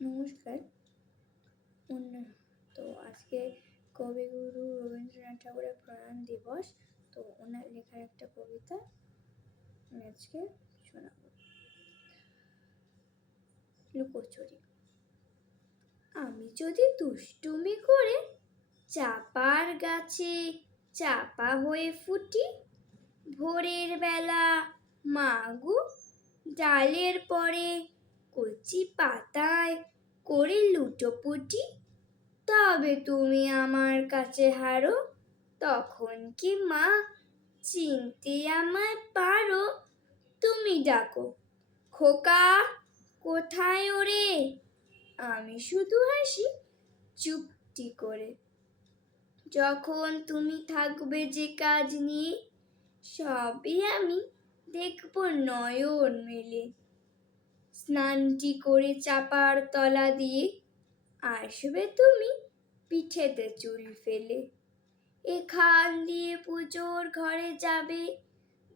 নমস্কার। তো আজকে কবিগুরু রবীন্দ্রনাথ ঠাকুরের প্রয়াণ দিবস। তো ওনার লেখার একটা কবিতা আমি আজকে শোনাব। লুকোচুরি। আমি যদি দুষ্টুমি করে চাপার গাছে চাপা হয়ে ফুটি, ভোরের বেলা মাগো ডালের পরে কচি পাতায় করে লুটোপুটি, তবে তুমি আমার কাছে হারো, তখন কি মা চিনতে আমায় পারো? তুমি ডাকো, খোকা কোথায় ওরে? আমি শুধু হাসি চুপটি করে। যখন তুমি থাকবে যে কাজ নিয়ে, সবই আমি দেখব নয়ন মেলে। স্নানটি করে চাপার তলা দিয়ে আসবে তুমি পিঠেতে চুল ফেলে। এখান দিয়ে পুজোর ঘরে যাবে,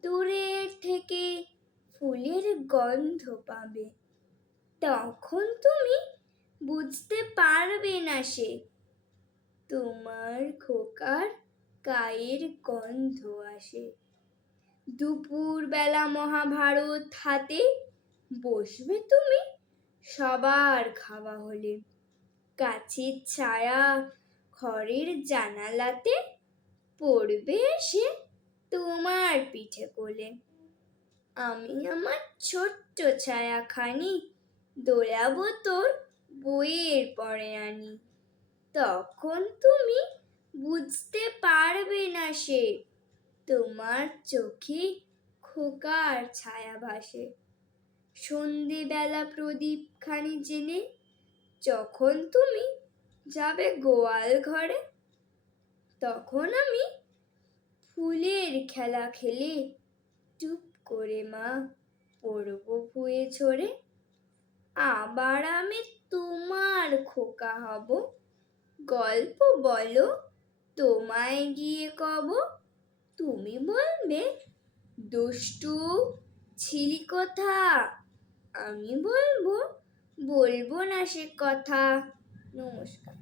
দূরের থেকে ফুলের গন্ধ পাবে। তখন তুমি বুঝতে পারবে না সে তোমার খোকার গায়ের গন্ধ আসে। দুপুর বেলা মহাভারত হাতে বসবে তুমি সবার খাওয়া হলে। গাছের ছায়া ঘরের জানালাতে পড়বে এসে তোমার পিঠে কোলে। আমি আমার ছোট্ট ছায়াখানি দোলাবো তোর বইয়ের পরে আনি। তখন তুমি বুঝতে পারবে না সে তোমার চোখে খোকার ছায়া ভাসে। সন্ধেবেলা প্রদীপ খানি জেলে যখন তুমি যাবে গোয়াল ঘরে, তখন আমি ফুলের খেলা খেলে চুপ করে মা পড়ব ভুয়ে ঝরে। আবার আমি তোমার খোকা হব, গল্প বলো তোমায় গিয়ে কব। তুমি বলবে দুষ্টু ছিলি কোথা, আমি বলবো না সে কথা। নমস্কার।